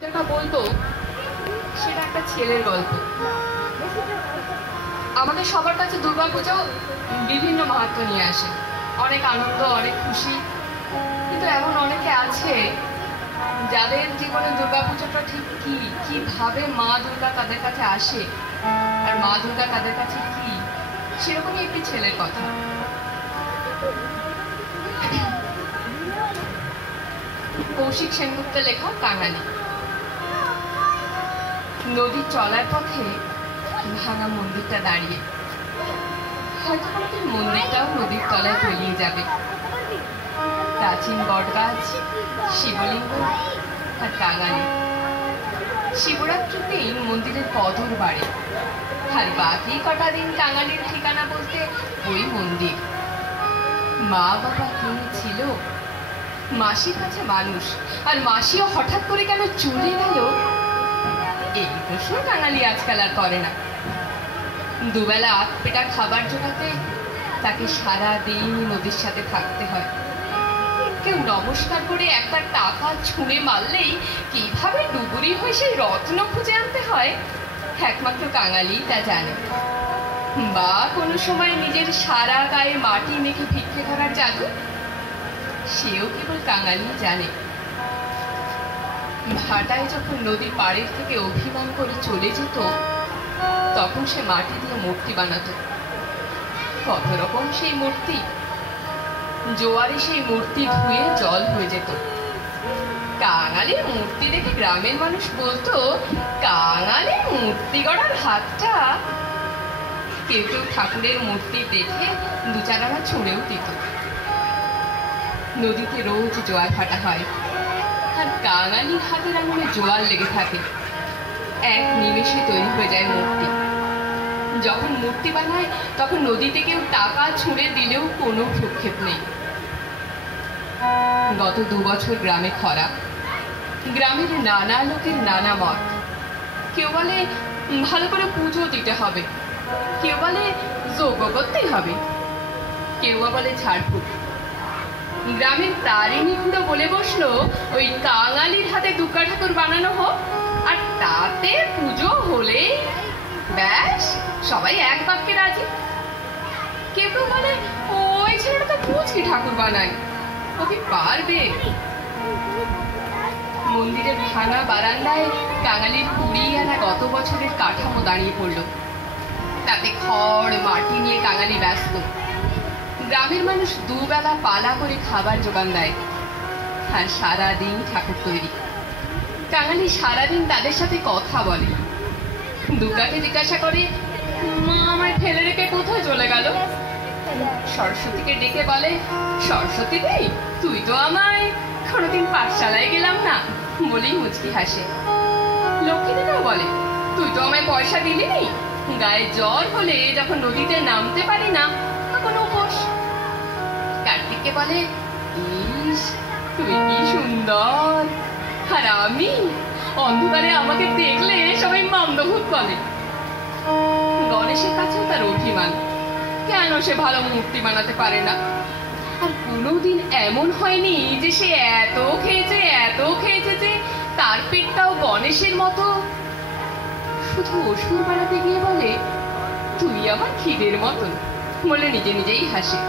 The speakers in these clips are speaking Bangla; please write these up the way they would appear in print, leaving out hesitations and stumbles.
যেটা বলতো সেটা একটা ছেলের গল্প। আমাদের সবার কাছে দুর্গাপূজা বিভিন্ন মাহাত্ম্য নিয়ে আসে, অনেক আনন্দ, অনেক খুশি। কিন্তু এমন অনেকে আছে যাদের জীবনে দুর্গাপূজাটা ঠিক কিভাবে মা দুর্গা তাদের কাছে আসে আর মা দুর্গা তাদের কাছে কি, সেরকমই একটি ছেলের কথা। কৌশিক সেনগুপ্তের লেখা কাঙালি। নদীর চলার পথে ভাঙা মন্দিরটা দাঁড়িয়ে, হয়তো কোনোদিন মন্দিরটাও নদীর তলায় তলিয়ে যাবে। প্রাচীন বটগাছ, শিবলিঙ্গ আর কাঙালি। শিবরাত্রিতেই মন্দিরের কদর বাড়ে, আর বাকি কটা দিন কাঙালির ঠিকানা বলতে ওই মন্দির। মা বাবা কেউ ছিল, মাসির কাছে মানুষ, আর মাসিও হঠাৎ করে কেন চলে গেল, এই প্রশ্ন কাঙালি আজকাল আর করে না। দুবেলা আধ পেটা খাবার জোগাতে তাকে সারা দিন নদীর সাথে থাকতে হয়। কেউ নমস্কার করে একটা টাকা ছুঁড়ে মারলেই কিভাবে ডুবুরি হয়ে সেই রত্ন খুঁজে আনতে হয় একমাত্র কাঙালি তা জানে। বা কোনো সময় নিজের সারা গায়ে মাটি মেখে ভিক্ষে করার জাদু, সেও কেবল কাঙালি জানে। ভাটায় যখন নদী পাড়ের থেকে অভিমান করে চলে যেত, তখন সে মাটি দিয়ে মূর্তি বানাতো। কত রকম সেই মূর্তি! জোয়ারে সেই মূর্তি ধুয়ে জল হয়ে যেত। কাঙালির মূর্তি দেখে গ্রামের মানুষ বলতো, কাঙালির মূর্তি গড়ার হাতটা। কেউ কেউ ঠাকুরের মূর্তি দেখে দু চার আনা ছুঁড়েও দিত। নদীতে রোজ জোয়ার ভাটা হয়, আর কাঙালির হাতের আঙুলে জোয়ার লেগে থাকে। এক নিমেষে তৈরি হয়ে যায় মূর্তি। যখন মূর্তি বানায় তখন নদীতে কেউ টাকা ছুঁড়ে দিলেও কোনো ভ্রুক্ষেপ নেই। গত 2 বছর গ্রামে খরা। গ্রামের নানা লোকের নানা মত। কেউ বলে ভালো করে পুজো দিতে হবে, কেউ বলে যজ্ঞ করতেই হবে, কেউ বলে ঝাড়ফুঁক। গ্রামের তারিণী খুঁড়ো বলে বসলো, ওই কাঙালির হাতে দুর্গা ঠাকুর বানানো হোক, আর তাতে পুজো হলে ব্যাস সবাই এক বাক্যে রাজি। কেউ কেউ বলে ওই ছেলেটা তো পুচকি ঠাকুর বানায়, ও কি পারবে? মন্দিরের ভাঙা বারান্দায় কাঙালির 20 আনা গত বছরের কাঠামো দাঁড়িয়ে পড়লো। তাতে খড় মাটি নিয়ে কাঙালি ব্যস্ত। গ্রামের মানুষ দুবেলা পালা করে খাবার জোগান দেয়, আর সারাদিন ঠাকুর তৈরি। কাঙালি সারাদিন তাদের সাথে কথা বলে। দুর্গাকে জিজ্ঞাসা করে, মা আমায় ফেলে রেখে কোথায় চলে গেল? সরস্বতীকে ডেকে বলে, সরস্বতী দেই, তুই তো আমায় কোনোদিন পাঠশালায় গেলাম না বলেই মুচকি হাসে। লক্ষ্মীদেরও বলে, তুই তো আমায় পয়সা দিলি নি, গায়ে জ্বর হলে যখন নদীতে নামতে পারি না তখন উপোস। কার্তিককে বলে, ইস তুই কি সুন্দর, আর আমি অন্ধকারে আমাকে দেখলে সবাই মন্দভূত বলে। গণেশের কাছেও তার অভিমান, কেন সে ভালো মূর্তি বানাতে পারে না। আর কোনোদিন এমন হয়নি যে সে এত খেয়েছে যে তার পেটটাও গণেশের মতো। শুধু অসুর বানাতে গিয়ে বলে, তুই আমার খিদের মতন বলে নিজে নিজেই হাসে।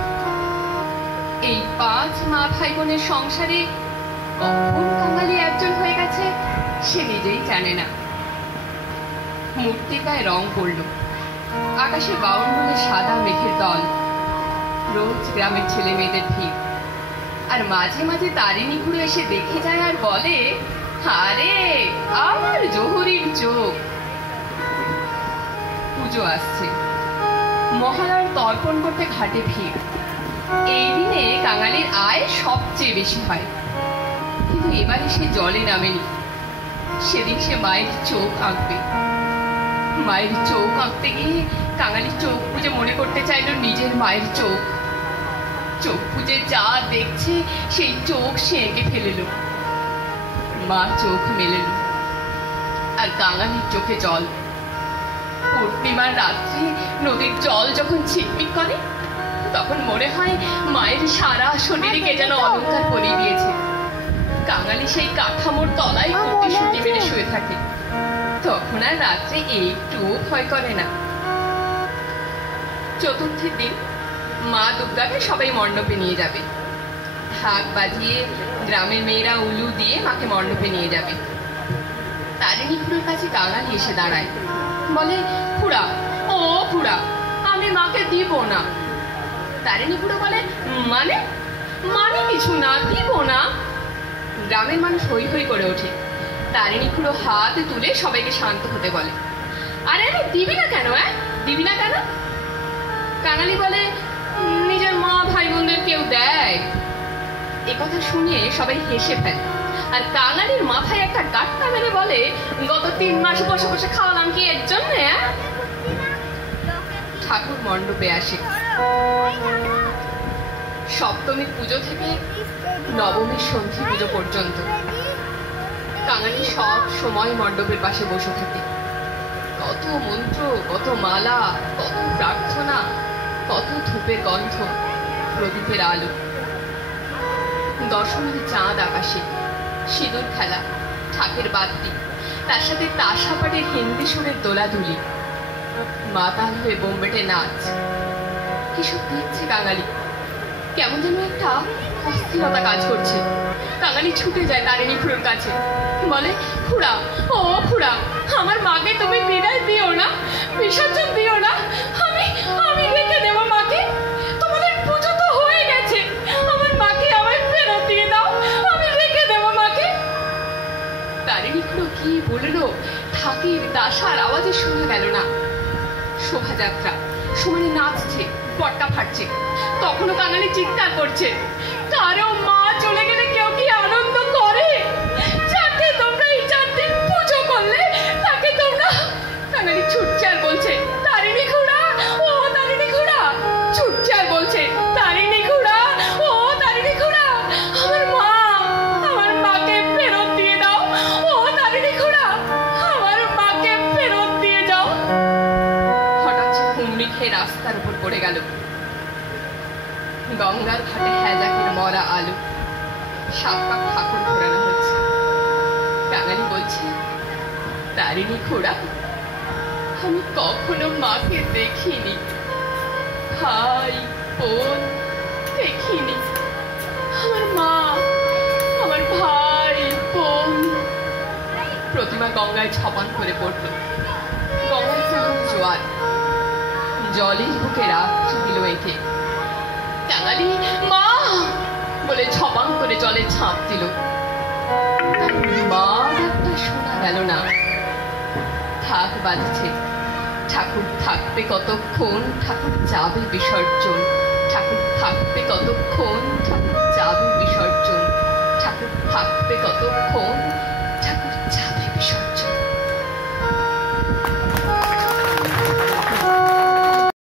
এই 5 মা ভাই বোনের সংসারে কখন কাঙালি একজন হয়ে গেছে সে নিজেই জানে না। মূর্তিকায় রং পড়লো, আকাশে বাউন্ডুলে সাদা মেঘের দল। রোজ গ্রামের ছেলে মেয়েদের ভিড়, আর মাঝে মাঝে তারিণী ঘুরে এসে দেখে যায় আর বলে, আরে আমার জহুরির চোখ। পুজো আসছে, মহালয়ার তর্পণ করতে ঘাটে ভিড়। এই দিনে কাঙালির আয় সবচেয়ে বেশি হয়, কিন্তু এবারে সে জলে নামেনি। সেদিন সে মায়ের চোখ আঁকবে। মায়ের চোখ আঁকতে গিয়ে কাঙালি চোখ বুঝে মনে করতে চাইল নিজের মায়ের চোখ। চোখ বুঝে যা দেখছে সেই চোখ সে এঁকে ফেলল। মা চোখ মেলেল, আর কাঙালির চোখে জল। পূর্ণিমার রাত্রে নদীর জল যখন ছিটমিট করে, তখন মনে হয় মায়ের সারা শরীরে কে যেন অলংকার পরিয়ে দিয়েছে। কাঙালি সেই কাঠামোর তলায় প্রতিশ্রুতি মেরে ওনার রাত্রে একটুও ভয় করে না। চতুর্থীর দিন মা দুর্গাকে সবাই মণ্ডপে নিয়ে যাবে। ঢাক বাজিয়ে গ্রামের মেয়েরা উলু দিয়ে মাকে মণ্ডপে নিয়ে যাবে। তারিণী খুড়োর কাছে কাঙালি এসে দাঁড়ায়, বলে, খুড়া, ও খুড়া, আমি মাকে দিব না। তারিণী খুড়ো বলে, মানে? মানে কিছু না, দিব না। গ্রামের মানুষ হই হই করে ওঠে। তারিণী খুড়ো হাত তুলে সবাইকে শান্ত হতে বলে। আরে আরে, দিবি না কেন? দিবি না কেন? কাঙালি বলে, নিজের মা ভাই বোনদের কেউ দেয়? এ কথা শুনে সবাই হেসে ফেলে। আর কাঙালির মাথায় একটা গাট্টা মেরে বলে, গত 3 মাস বসে বসে খাওয়ালাম কি এর জন্য? ঠাকুর মণ্ডপে আসে। সপ্তমীর পুজো থেকে নবমীর সন্ধি পুজো পর্যন্ত কাঙালি সব সময় মণ্ডপের পাশে বসে থাকে। কত মন্ত্র, কত মালা, কত প্রার্থনা, কত ধূপের গন্ধ, প্রদীপের আলো। দশমীর চাঁদ আকাশে, সিঁদুর খেলা, ঠাকের বাদ্যি, তার সাথে তাসাপাটের হিন্দি সুরের দোলাধুলি, মাতাল হয়ে বোম্বেটে নাচ। কিসব দেখছে কাঙালি। কেমন যেন একটা অস্থিরতা কাজ করছে। কাঙালি ছুটে যায় তারিণী খুড়োর কাছে, বলে, খুড়া, ও খুড়া, আমার মাকে তুমি বিদায় দিও না, বিসর্জন দিও না। আমি রেখে দেবো মাকে। তোমাদের পুজো তো হয়ে গেছে, আমার মাকে আমায় ফেরত দিয়ে দাও, আমি রেখে দেবো মাকে। তারিণী খুড়ো কি বললো ঢাকের দাসার আওয়াজে শোনা গেল না। শোভাযাত্রা সমানে নাচছে, পটকা ফাটছে। তখনও কাঙালি চিৎকার করছে, কারো মা চলে গেলে কেউ কি আনন্দ করে? যাকে তোমরা এই 4 দিন পুজো করলে তাকে তোমরা। কাঙালি ছুটছে আর বলছে, তারিণী খুড়া, ও তারিণী খুড়া। ছুটছে আর বলছে, তারিণী খুড়া, ও তারিণী খুড়া, আমার মাকে ফেরত দিয়ে দাও, ও তারিণী খুড়া, আমার মাকে ফেরত দিয়ে যাও। হঠাৎ সে হুমড়ি খেয়ে রাস্তার উপর পড়ে গেল। গঙ্গার ঘাটে হ্যাজাকের মরা আলু, 7 পাক ঠাকুর ঘোরানো হচ্ছে। কাঙালি বলছে, তারিণী খুড়া, আমি কখনো মাকে দেখিনি, ভাই বোন দেখিনি। আমার মা, আমার ভাই বোন। প্রতিমা গঙ্গায় ছপান করে পড়ল। গঙ্গায় তখন জোয়ার, জলের বুকে রাত্রি দিল এঁকে। কাঙালি মা বলে ছপাং করে জলে ঝাঁপ দিল। মা ডাকটা শোনা গেল না। ঢাক বাজছে। ঠাকুর থাকবে কতক্ষণ, ঠাকুর যাবে বিসর্জন। ঠাকুর থাকবে কতক্ষণ, ঠাকুর